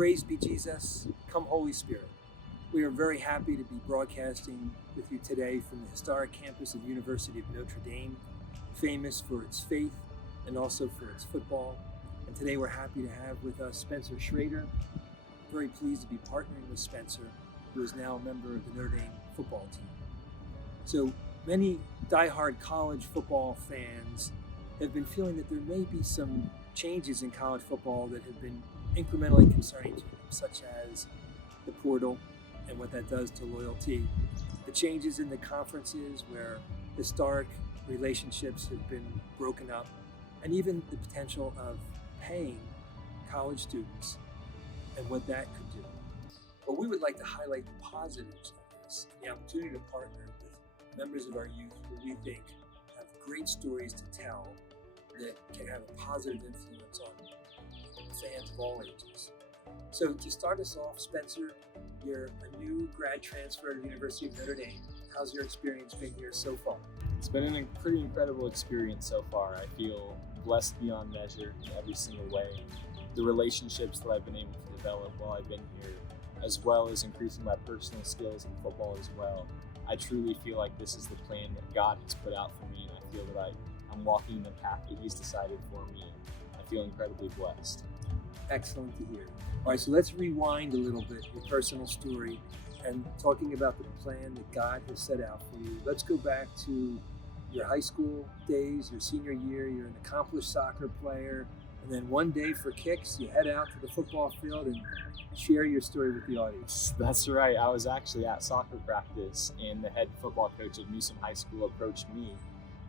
Praise be Jesus, come Holy Spirit. We are very happy to be broadcasting with you today from the historic campus of the University of Notre Dame, famous for its faith and also for its football. And today we're happy to have with us Spencer Schrader. Very pleased to be partnering with Spencer, who is now a member of the Notre Dame football team. So many diehard college football fans have been feeling that there may be some changes in college football that have been incrementally concerning to them, such as the portal and what that does to loyalty, the changes in the conferences where historic relationships have been broken up, and even the potential of paying college students and what that could do. But we would like to highlight the positives of this, the opportunity to partner with members of our youth who we think have great stories to tell that can have a positive influence on fans of all ages. So to start us off, Spencer, you're a new grad transfer to the University of Notre Dame. How's your experience been here so far? It's been a pretty incredible experience so far. I feel blessed beyond measure in every single way. The relationships that I've been able to develop while I've been here, as well as increasing my personal skills in football as well. I truly feel like this is the plan that God has put out for me, and I feel that I'm walking in the path that He's decided for me, and I feel incredibly blessed. Excellent to hear. All right, so let's rewind a little bit, your personal story, and talking about the plan that God has set out for you. Let's go back to your high school days, your senior year. You're an accomplished soccer player, and then one day for kicks, you head out to the football field and share your story with the audience. That's right. I was actually at soccer practice, and the head football coach of Newsom High School approached me,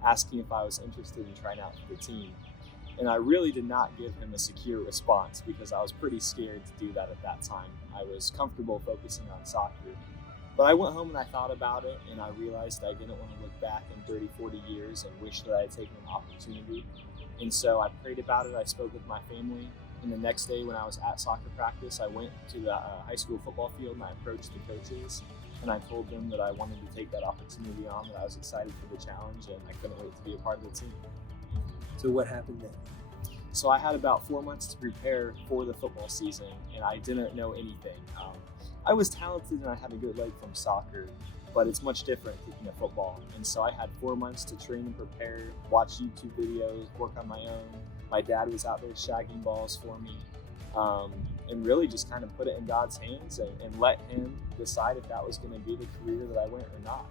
asking if I was interested in trying out for the team. And I really did not give him a secure response because I was pretty scared to do that at that time. I was comfortable focusing on soccer. But I went home and I thought about it, and I realized I didn't want to look back in 30, 40 years and wish that I had taken an opportunity. And so I prayed about it, I spoke with my family, and the next day when I was at soccer practice, I went to the high school football field and I approached the coaches, and I told them that I wanted to take that opportunity on, that I was excited for the challenge, and I couldn't wait to be a part of the team. So what happened then? So I had about 4 months to prepare for the football season, and I didn't know anything. I was talented and I had a good leg from soccer, but it's much different kicking a football. And so I had 4 months to train and prepare, watch YouTube videos, work on my own. My dad was out there shagging balls for me, and really just kind of put it in God's hands and let Him decide if that was going to be the career that I went or not.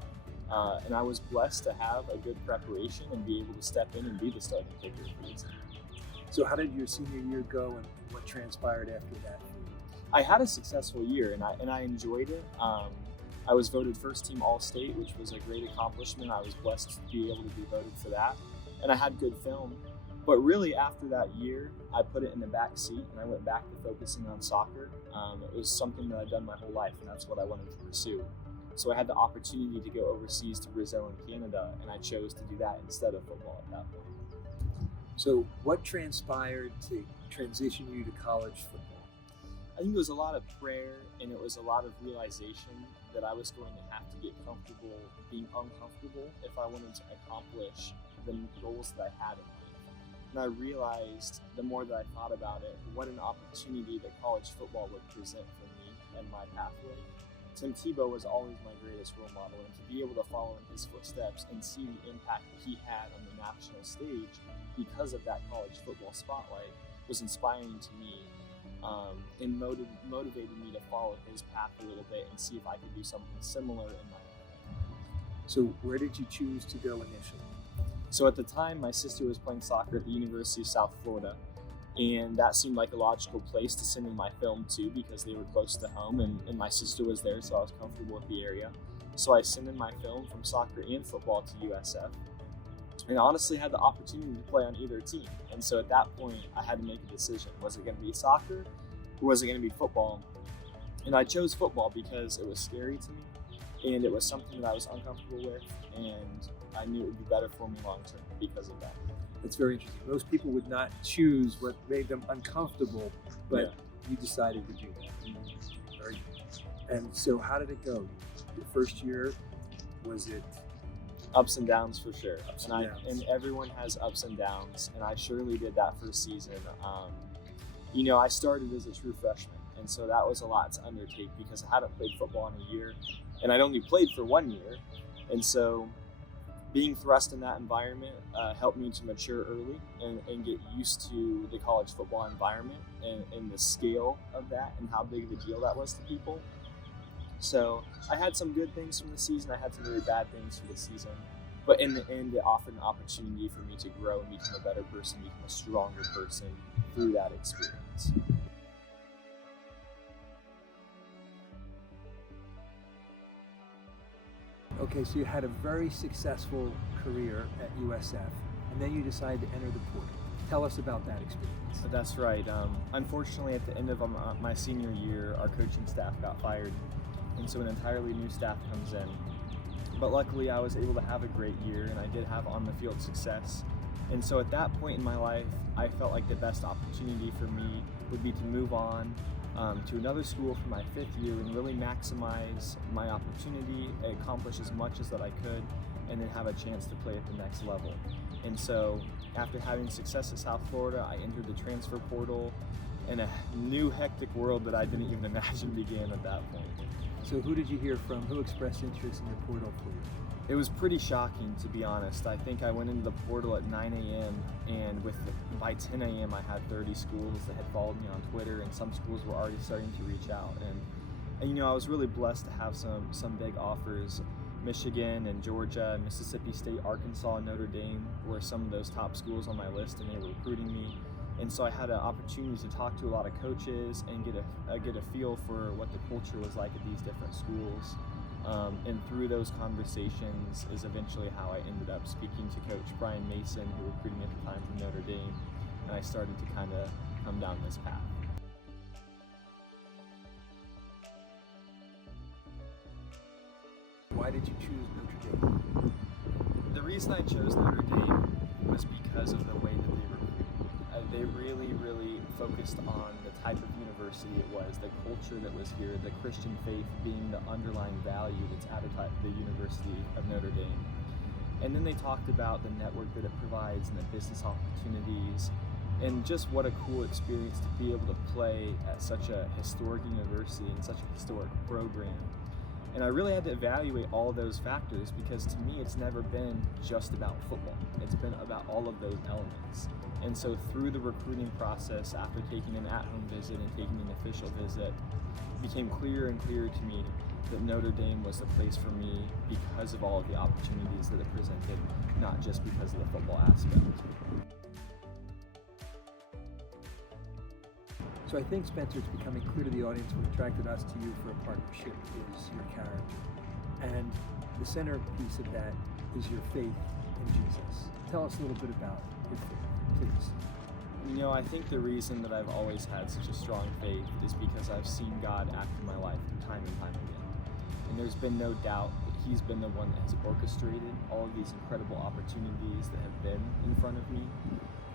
And I was blessed to have a good preparation and be able to step in and be the starting kicker for the team. So how did your senior year go, and what transpired after that? I had a successful year, and I enjoyed it. I was voted first team All-State, which was a great accomplishment. I was blessed to be able to be voted for that, and I had good film. But really, after that year, I put it in the back seat, and I went back to focusing on soccer. It was something that I'd done my whole life, and that's what I wanted to pursue. So I had the opportunity to go overseas to Brazil and Canada, and I chose to do that instead of football at that point. So what transpired to transition you to college football? I think it was a lot of prayer, and it was a lot of realization that I was going to have to get comfortable being uncomfortable if I wanted to accomplish the goals that I had in life. And I realized, the more that I thought about it, what an opportunity that college football would present for me and my pathway. Tim Tebow was always my greatest role model, and to be able to follow in his footsteps and see the impact that he had on the national stage because of that college football spotlight was inspiring to me, and motivated me to follow his path a little bit and see if I could do something similar in my life. So where did you choose to go initially? So at the time, my sister was playing soccer at the University of South Florida, and that seemed like a logical place to send in my film to because they were close to home, and my sister was there, so I was comfortable with the area. So I sent in my film from soccer and football to USF, and honestly had the opportunity to play on either team. And so at that point, I had to make a decision. Was it going to be soccer or was it going to be football? And I chose football because it was scary to me, and it was something that I was uncomfortable with, and I knew it would be better for me long term because of that. That's very interesting. Most people would not choose what made them uncomfortable, but you decided to do that. Very good. And so how did it go? Your first year, was it? Ups and downs for sure. Ups and downs. And everyone has ups and downs, and I surely did that first season. I started as a true freshman, And so that was a lot to undertake because I hadn't played football in a year, and I'd only played for 1 year. And so being thrust in that environment helped me to mature early and get used to the college football environment and the scale of that and how big of a deal that was to people. So I had some good things from the season. I had some really bad things from the season. But in the end, it offered an opportunity for me to grow and become a better person, become a stronger person through that experience. Okay, so you had a very successful career at USF, and then you decided to enter the portal. Tell us about that experience. But that's right. Unfortunately, at the end of my senior year, our coaching staff got fired, and so an entirely new staff comes in. But luckily, I was able to have a great year, and I did have on-the-field success. And so at that point in my life, I felt like the best opportunity for me would be to move on to another school for my 5th year and really maximize my opportunity, accomplish as much as that I could, and then have a chance to play at the next level. And so after having success at South Florida, I entered the transfer portal in a new hectic world that I didn't even imagine began at that point. So who did you hear from? Who expressed interest in your portal for you? It was pretty shocking, to be honest. I think I went into the portal at 9 a.m. and by 10 a.m. I had 30 schools that had followed me on Twitter, and some schools were already starting to reach out. And I was really blessed to have some big offers. Michigan and Georgia, and Mississippi State, Arkansas, and Notre Dame were some of those top schools on my list, and they were recruiting me. And so I had an opportunity to talk to a lot of coaches and get a feel for what the culture was like at these different schools. And through those conversations is eventually how I ended up speaking to Coach Brian Mason, who recruited me at the time from Notre Dame, and I started to kind of come down this path. Why did you choose Notre Dame? The reason I chose Notre Dame was because of the way that they recruited me. They really focused on the type of university it was, the culture that was here, the Christian faith being the underlying value that's at the University of Notre Dame. And then they talked about the network that it provides and the business opportunities, and just what a cool experience to be able to play at such a historic university and such a historic program. And I really had to evaluate all of those factors because to me it's never been just about football. It's been about all of those elements. And so through the recruiting process, after taking an at-home visit and taking an official visit, it became clearer and clearer to me that Notre Dame was the place for me because of all of the opportunities that it presented, not just because of the football aspect. So I think, Spencer, it's becoming clear to the audience what attracted us to you for a partnership is your character. And the centerpiece of that is your faith in Jesus. Tell us a little bit about your faith, please. I think the reason that I've always had such a strong faith is because I've seen God act in my life time and time again. And there's been no doubt that He's been the one that has orchestrated all of these incredible opportunities that have been in front of me.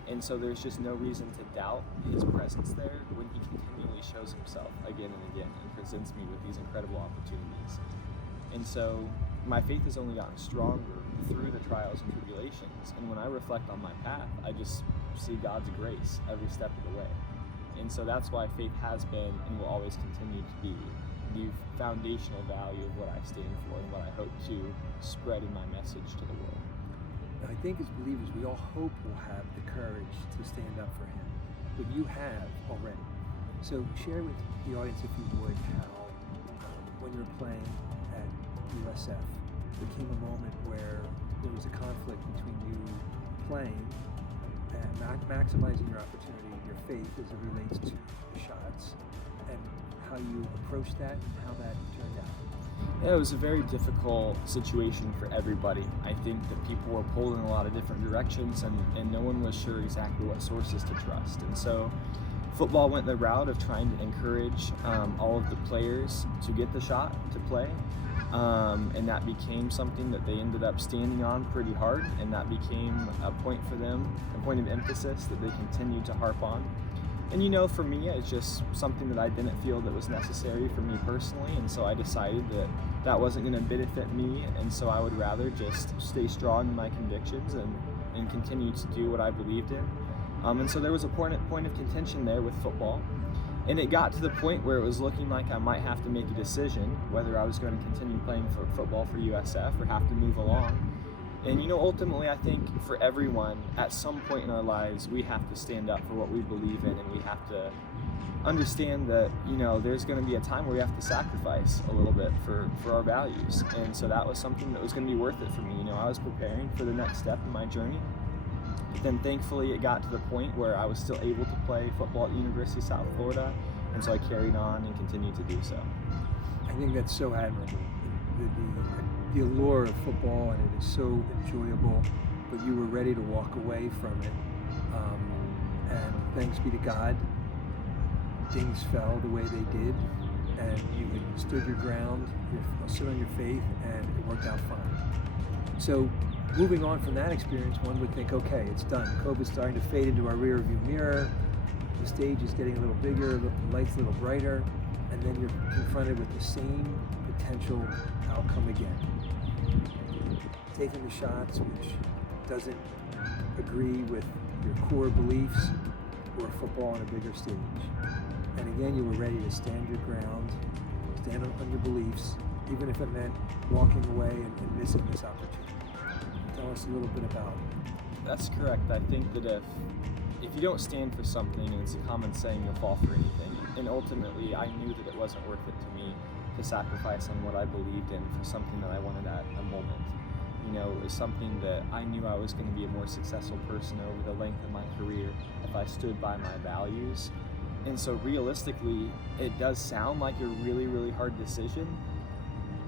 And so there's just no reason to doubt His presence there when He continually shows Himself again and again and presents me with these incredible opportunities. And so my faith has only gotten stronger through the trials and tribulations. And when I reflect on my path, I just see God's grace every step of the way. And so that's why faith has been and will always continue to be the foundational value of what I stand for and what I hope to spread in my message to the world. Now, I think as believers, we all hope we'll have the courage to stand up for Him, but you have already. So share with the audience, if you would, how when you were playing at USF, there came a moment where there was a conflict between you playing and maximizing your opportunity, your faith as it relates to shots, and how you approached that and how that turned out. Yeah, it was a very difficult situation for everybody. I think that people were pulled in a lot of different directions and no one was sure exactly what sources to trust. And so football went the route of trying to encourage all of the players to get the shot to play. And that became something that they ended up standing on pretty hard, and that became a point for them, a point of emphasis that they continued to harp on. And for me, it's just something that I didn't feel that was necessary for me personally, and so I decided that that wasn't going to benefit me, and so I would rather just stay strong in my convictions and continue to do what I believed in. And so there was a point of contention there with football. And it got to the point where it was looking like I might have to make a decision whether I was going to continue playing for football for USF or have to move along. And ultimately, I think for everyone, at some point in our lives, we have to stand up for what we believe in, and we have to understand that there's going to be a time where we have to sacrifice a little bit for our values. And so that was something that was going to be worth it for me. I was preparing for the next step in my journey, but then thankfully it got to the point where I was still able to play football at the University of South Florida, and so I carried on and continued to do so. I think that's so admirable. The allure of football, and it is so enjoyable, but you were ready to walk away from it, and thanks be to God, things fell the way they did, and you had stood your ground, you stood on your faith, and it worked out fine. So moving on from that experience, one would think, okay, it's done. COVID's starting to fade into our rear view mirror, the stage is getting a little bigger, the light's a little brighter, and then you're confronted with the same potential outcome again. Taking the shots which doesn't agree with your core beliefs, or football on a bigger stage. And again, you were ready to stand your ground, stand on your beliefs, even if it meant walking away and missing this opportunity. Tell us a little bit about it. That's correct. I think that if you don't stand for something, and it's a common saying, you'll fall for anything. And ultimately, I knew that it wasn't worth it to me to sacrifice on what I believed in for something that I wanted at a moment. It was something that I knew I was going to be a more successful person over the length of my career if I stood by my values. And so realistically, it does sound like a really, really hard decision,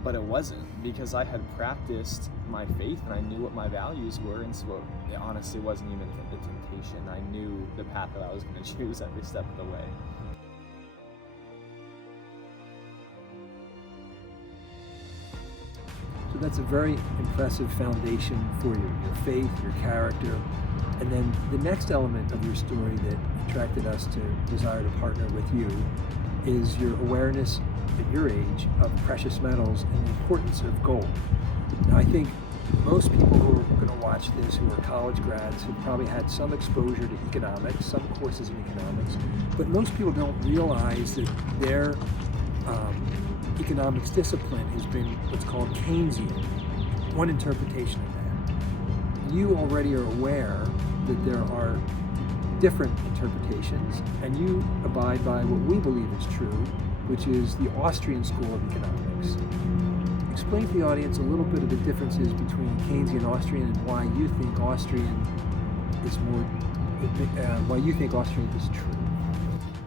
but it wasn't, because I had practiced my faith and I knew what my values were, and so it honestly wasn't even a temptation. I knew the path that I was going to choose every step of the way. So that's a very impressive foundation for your faith, your character. And then the next element of your story that attracted us to desire to partner with you is your awareness at your age of precious metals and the importance of gold. Now, I think most people who are going to watch this, who are college grads, have probably had some exposure to economics, some courses in economics, but most people don't realize that their economics discipline has been what's called Keynesian, one interpretation of that. You already are aware that there are different interpretations, and you abide by what we believe is true, which is the Austrian school of economics. Explain to the audience a little bit of the differences between Keynesian and Austrian, and why you think Austrian is true.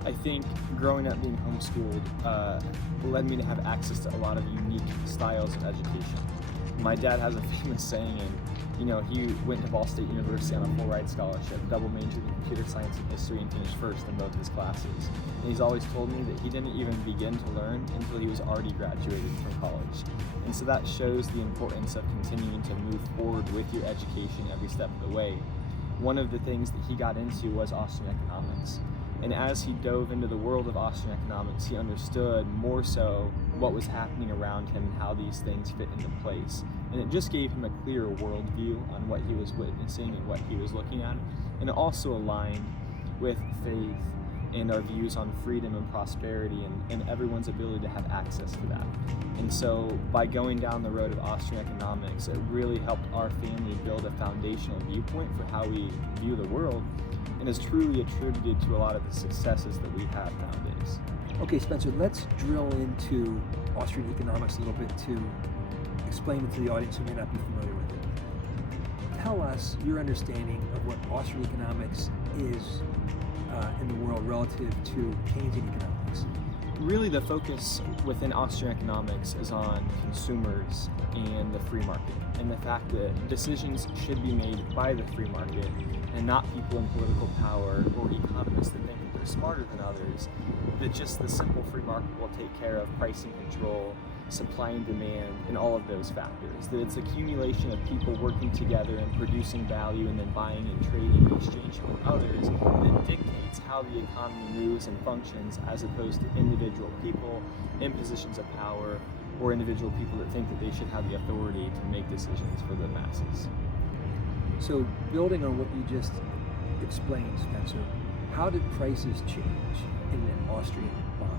I think growing up being homeschooled led me to have access to a lot of unique styles of education. My dad has a famous saying, and he went to Ball State University on a full ride scholarship, double majored in computer science and history, and finished first in both his classes. And he's always told me that he didn't even begin to learn until he was already graduated from college. And so that shows the importance of continuing to move forward with your education every step of the way. One of the things that he got into was Austrian economics. And as he dove into the world of Austrian economics, he understood more so what was happening around him and how these things fit into place. And it just gave him a clearer worldview on what he was witnessing and what he was looking at. And it also aligned with faith and our views on freedom and prosperity and everyone's ability to have access to that. And so by going down the road of Austrian economics, it really helped our family build a foundational viewpoint for how we view the world, and is truly attributed to a lot of the successes that we have nowadays. Okay, Spencer, let's drill into Austrian economics a little bit to explain it to the audience who may not be familiar with it. Tell us your understanding of what Austrian economics is in the world relative to Keynesian economics. Really, the focus within Austrian economics is on consumers and the free market, and the fact that decisions should be made by the free market and not people in political power or economists that think that they're smarter than others, that just the simple free market will take care of pricing control, supply and demand, and all of those factors. That it's accumulation of people working together and producing value and then buying and trading and exchanging with others that dictates how the economy moves and functions, as opposed to individual people in positions of power or individual people that think that they should have the authority to make decisions for the masses. So building on what you just explained, Spencer, How did prices change in an Austrian model?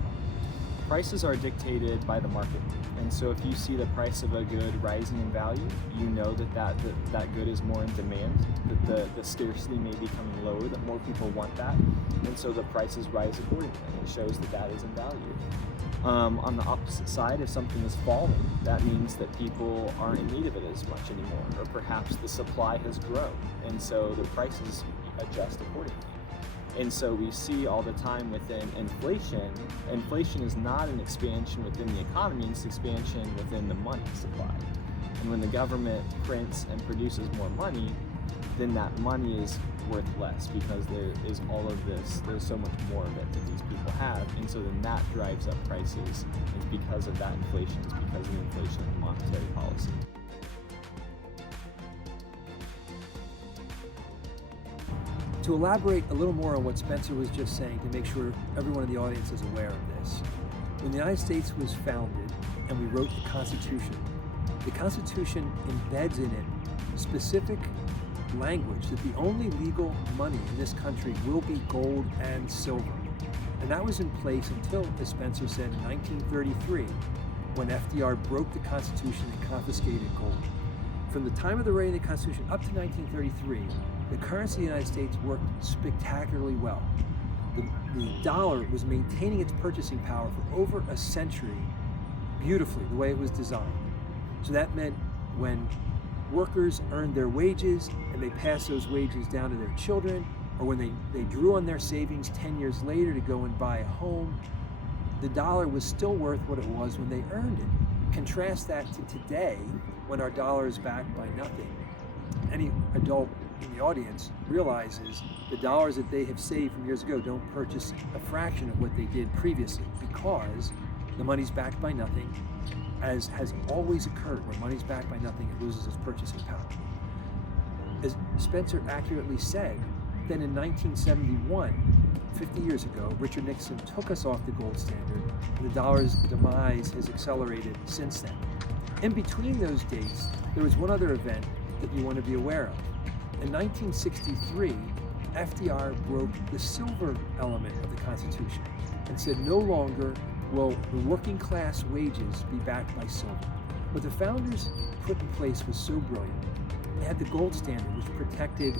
Prices are dictated by the market. And so if you see the price of a good rising in value, you know that good is more in demand, that the scarcity may be becoming lower, that more people want that. And so the prices rise accordingly. And it shows that is in value. On the opposite side, if something is falling, that means that people aren't in need of it as much anymore, or perhaps the supply has grown, and so the prices adjust accordingly. And so we see all the time within inflation, inflation is not an expansion within the economy, it's expansion within the money supply. And when the government prints and produces more money, then that money is worth less because there is all of this, there's so much more of it that these people have, and so then that drives up prices. It's because of that inflation, it's because of the inflation of monetary policy. To elaborate a little more on what Spencer was just saying, to make sure everyone in the audience is aware of this, when the United States was founded and we wrote the Constitution embeds in it specific language that the only legal money in this country will be gold and silver. And that was in place until, as Spencer said, in 1933, when FDR broke the Constitution and confiscated gold. From the time of the writing of the Constitution up to 1933, the currency of the United States worked spectacularly well. The dollar was maintaining its purchasing power for over a century beautifully, the way it was designed. So that meant when workers earned their wages and they passed those wages down to their children, or when they drew on their savings 10 years later to go and buy a home, the dollar was still worth what it was when they earned it. Contrast that to today, when our dollar is backed by nothing. Any adult in the audience realizes the dollars that they have saved from years ago don't purchase a fraction of what they did previously, because the money's backed by nothing, as has always occurred. When money's backed by nothing, it loses its purchasing power. As Spencer accurately said, then in 1971, 50 years ago, Richard Nixon took us off the gold standard, and the dollar's demise has accelerated since then. In between those dates, there was one other event that you want to be aware of. In 1963, FDR broke the silver element of the Constitution and said no longer will the working class wages be backed by silver. What the founders put in place was so brilliant. They had the gold standard, which protected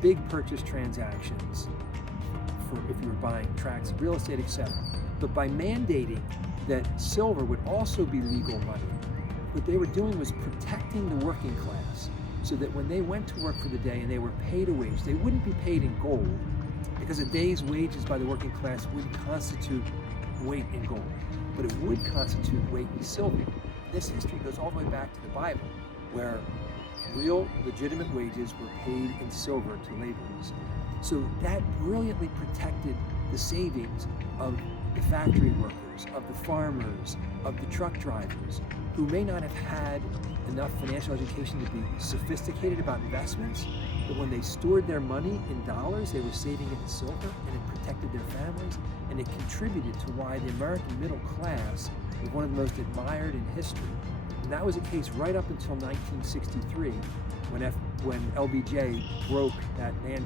big purchase transactions for if you were buying tracts of real estate, etc. But by mandating that silver would also be legal money, what they were doing was protecting the working class, so that when they went to work for the day and they were paid a wage, they wouldn't be paid in gold, because a day's wages by the working class wouldn't constitute weight in gold, but it would constitute weight in silver. This history goes all the way back to the Bible, where real legitimate wages were paid in silver to laborers. So that brilliantly protected the savings of the factory workers, of the farmers, of the truck drivers, who may not have had enough financial education to be sophisticated about investments, but when they stored their money in dollars, they were saving it in silver, and it protected their families, and it contributed to why the American middle class was one of the most admired in history. And that was the case right up until 1963, when LBJ broke that mandate.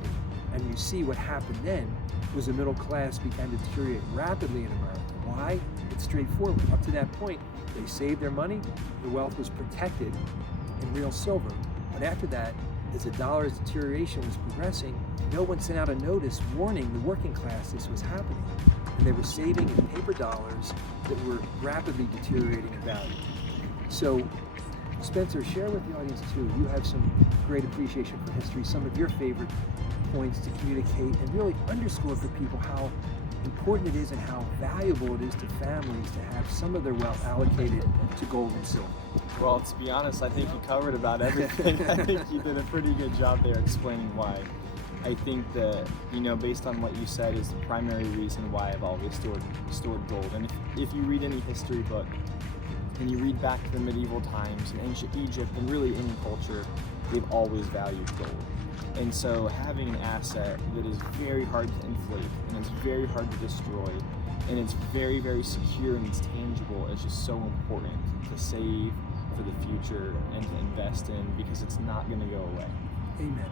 And you see what happened then was the middle class began to deteriorate rapidly in America. Why? It's straightforward. Up to that point, they saved their money, the wealth was protected in real silver. But after that, as the dollar's deterioration was progressing, no one sent out a notice warning the working class this was happening. And they were saving in paper dollars that were rapidly deteriorating in value. So, Spencer, share with the audience too, you have some great appreciation for history, some of your favorite points to communicate and really underscore for people how important it is and how valuable it is to families to have some of their wealth allocated to gold and silver. Well, to be honest, I think you covered about everything. I think you did a pretty good job there explaining why. I think that, based on what you said, is the primary reason why I've always stored gold. And if you read any history book, and you read back to the medieval times in ancient Egypt and really any culture, they've always valued gold. And so having an asset that is very hard to inflate, and it's very hard to destroy, and it's very, very secure and it's tangible, is just so important to save for the future and to invest in, because it's not going to go away. Amen.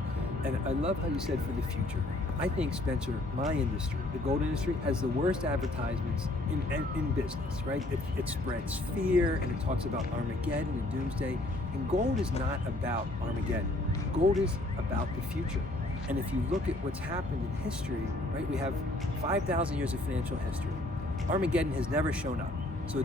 And I love how you said for the future. I think, Spencer, my industry, the gold industry, has the worst advertisements in business, right? It spreads fear and it talks about Armageddon and doomsday. And gold is not about Armageddon. Gold is about the future. And if you look at what's happened in history, right, we have 5,000 years of financial history. Armageddon has never shown up. So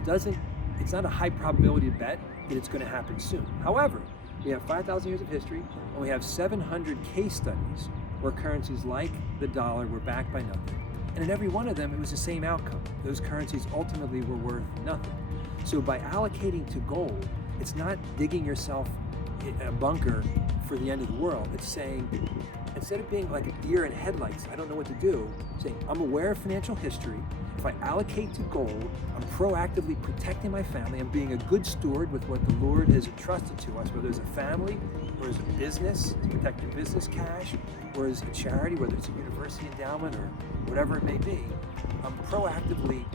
it's not a high probability bet that it's going to happen soon. However, we have 5,000 years of history and we have 700 case studies where currencies like the dollar were backed by nothing. And in every one of them, it was the same outcome. Those currencies ultimately were worth nothing. So by allocating to gold, it's not digging yourself a bunker for the end of the world. It's saying, instead of being like a deer in headlights, I don't know what to do, saying, I'm aware of financial history. If I allocate to gold, I'm proactively protecting my family. I'm being a good steward with what the Lord has entrusted to us, whether it's a family or as a business, to protect your business cash, or as a charity, whether it's a university endowment or whatever it may be. I'm proactively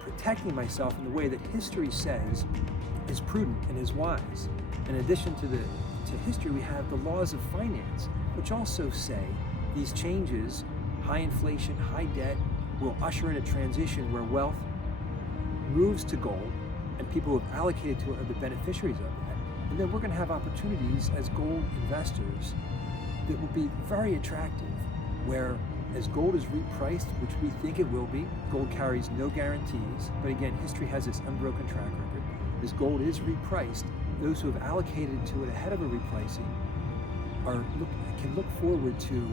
protecting myself in the way that history says is prudent and is wise. In addition to history, we have the laws of finance, which also say these changes, high inflation, high debt, will usher in a transition where wealth moves to gold and people who have allocated to it are the beneficiaries of that. And then we're going to have opportunities as gold investors that will be very attractive, where as gold is repriced, which we think it will be, gold carries no guarantees, but again, history has this unbroken track record. As gold is repriced, those who have allocated to it ahead of a repricing can look forward to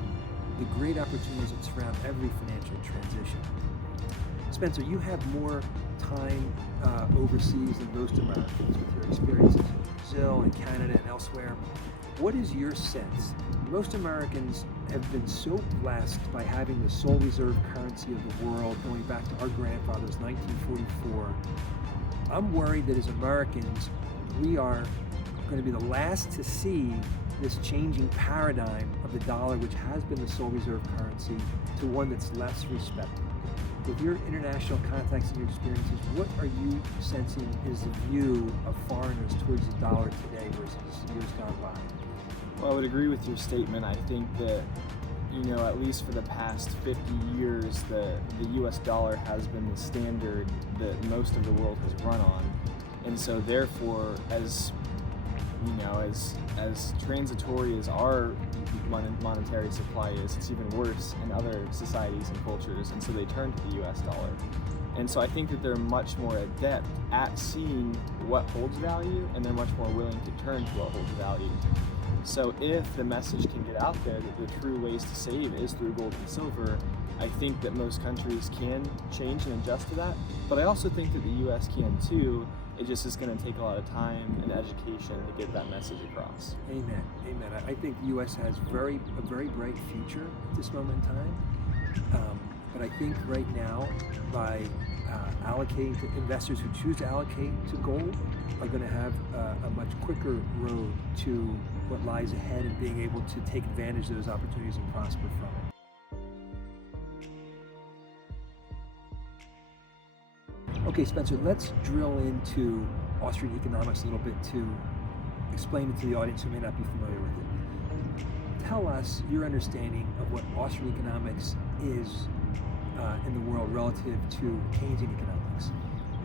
the great opportunities that surround every financial transition. Spencer, you have more time overseas than most Americans with your experiences in Brazil and Canada and elsewhere. What is your sense? Most Americans have been so blessed by having the sole reserve currency of the world going back to our grandfathers, 1944. I'm worried that as Americans, we are going to be the last to see this changing paradigm of the dollar, which has been the sole reserve currency, to one that's less respected. With your international contacts and your experiences, what are you sensing is the view of foreigners towards the dollar today versus years gone by? Well, I would agree with your statement. I think that, at least for the past 50 years, the US dollar has been the standard that most of the world has run on. And so therefore, as transitory as our monetary supply is, it's even worse in other societies and cultures, and so they turn to the US dollar. And so I think that they're much more adept at seeing what holds value, and they're much more willing to turn to what holds value. So if the message can get out there that the true ways to save is through gold and silver, I think that most countries can change and adjust to that. But I also think that the US can too. It just is going to take a lot of time and education to get that message across. Amen. Amen. I think the U.S. has a very bright future at this moment in time. But I think right now, by allocating to investors who choose to allocate to gold, are going to have a much quicker road to what lies ahead and being able to take advantage of those opportunities and prosper from it. Okay, Spencer, let's drill into Austrian economics a little bit to explain it to the audience who may not be familiar with it. Tell us your understanding of what Austrian economics is in the world relative to Keynesian economics.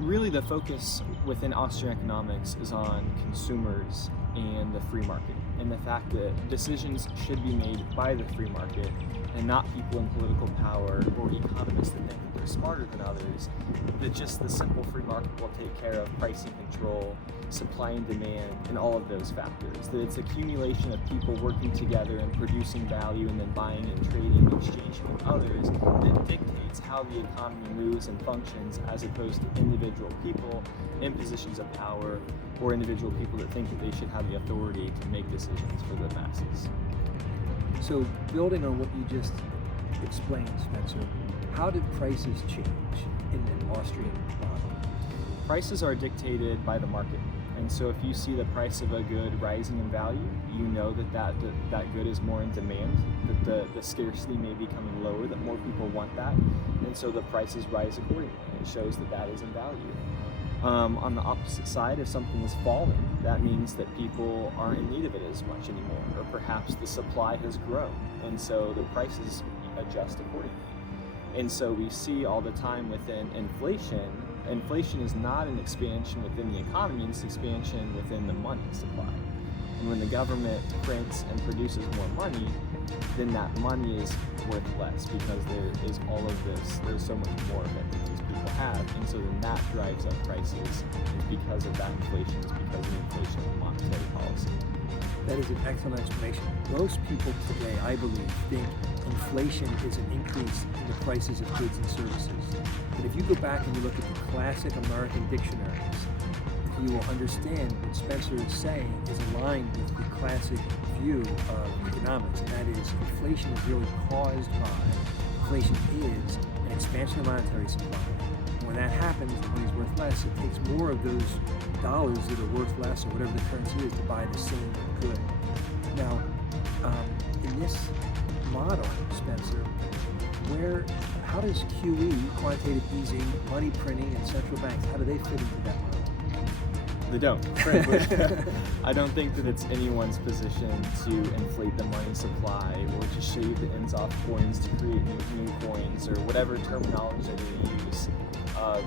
Really, the focus within Austrian economics is on consumers and the free market, and the fact that decisions should be made by the free market and not people in political power or economists that think that they're smarter than others, that just the simple free market will take care of pricing control, supply and demand, and all of those factors. That it's accumulation of people working together and producing value and then buying and trading and exchanging with others that dictates how the economy moves and functions, as opposed to individual people in positions of power or individual people that think that they should have the authority to make decisions for the masses. So building on what you just explained, Spencer, how did prices change in an Austrian model? Prices are dictated by the market. And so if you see the price of a good rising in value, you know that good is more in demand, that the scarcity may be coming lower, that more people want that, and so the prices rise accordingly. It shows that is in value. On the opposite side, if something is falling, that means that people aren't in need of it as much anymore, or perhaps the supply has grown, and so the prices adjust accordingly. And so we see all the time within inflation is not an expansion within the economy, it's expansion within the money supply. And when the government prints and produces more money, then that money is worth less because there is all of this, there's so much more of it that these people have. And so then that drives up prices. It's because of that inflation, it's because of inflation of monetary policy. That is an excellent explanation. Most people today, I believe, think inflation is an increase in the prices of goods and services. But if you go back and you look at the classic American dictionaries, you will understand what Spencer is saying is aligned with the classic view of economics, and that is inflation is really caused by, inflation is an expansion of monetary supply. And when that happens, the money's worth less, it takes more of those dollars that are worth less or whatever the currency is to buy the same good. Now, in this model, Spencer, how does QE, quantitative easing, money printing, and central banks, how do they fit into that model? They don't, frankly. I don't think that it's anyone's position to inflate the money supply or to shave the ends off coins to create new coins or whatever terminology they use.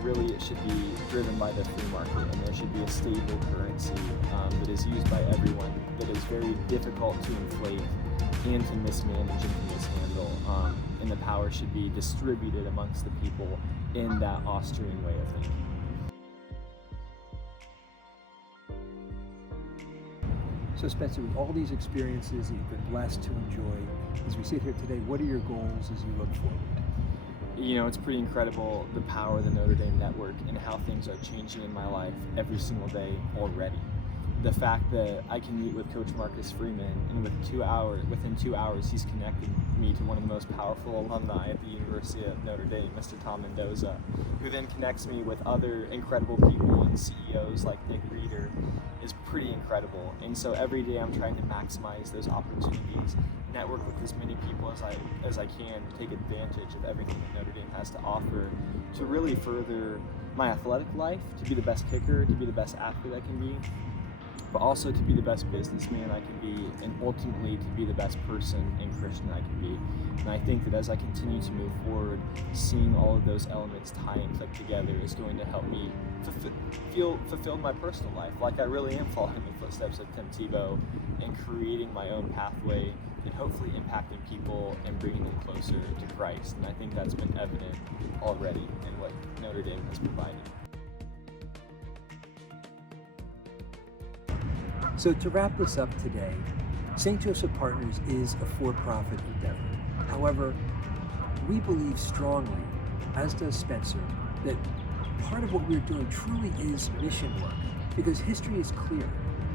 Really, it should be driven by the free market, and there should be a stable currency that is used by everyone, that is very difficult to inflate and to mismanage and to mishandle. And the power should be distributed amongst the people in that Austrian way of thinking. So Spencer, with all these experiences that you've been blessed to enjoy, as we sit here today, what are your goals as you look forward? You know, it's pretty incredible the power of the Notre Dame network and how things are changing in my life every single day already. The fact that I can meet with Coach Marcus Freeman, and within 2 hours he's connected me to one of the most powerful alumni at the University of Notre Dame, Mr. Tom Mendoza, who then connects me with other incredible people and CEOs like Nick Reeder, is pretty incredible. And so every day I'm trying to maximize those opportunities, network with as many people as I can, take advantage of everything that Notre Dame has to offer to really further my athletic life, to be the best kicker, to be the best athlete I can be, but also to be the best businessman I can be, and ultimately to be the best person and Christian I can be. And I think that as I continue to move forward, seeing all of those elements tie and click together is going to help me feel fulfilled in my personal life, like I really am following the footsteps of Tim Tebow and creating my own pathway and hopefully impacting people and bringing them closer to Christ. And I think that's been evident already in what Notre Dame has provided. So to wrap this up today, St. Joseph Partners is a for-profit endeavor. However, we believe strongly, as does Spencer, that part of what we're doing truly is mission work, because history is clear.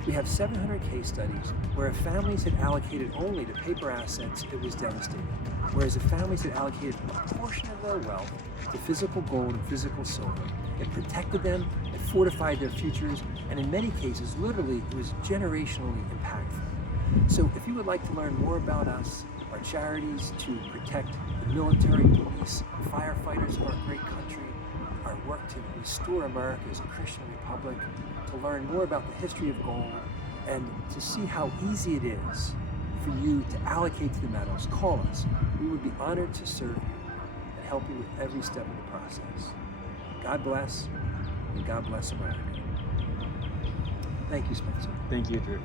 We have 700 case studies where if families had allocated only to paper assets, it was devastating. Whereas if families had allocated a portion of their wealth to physical gold and physical silver, it protected them, it fortified their futures, and in many cases, literally, it was generationally impactful. So if you would like to learn more about us, our charities to protect the military, police, firefighters of our great country, our work to restore America as a Christian republic, to learn more about the history of gold, and to see how easy it is for you to allocate to the metals, call us. We would be honored to serve you and help you with every step of the process. God bless, and God bless America. Thank you, Spencer. Thank you, Drew.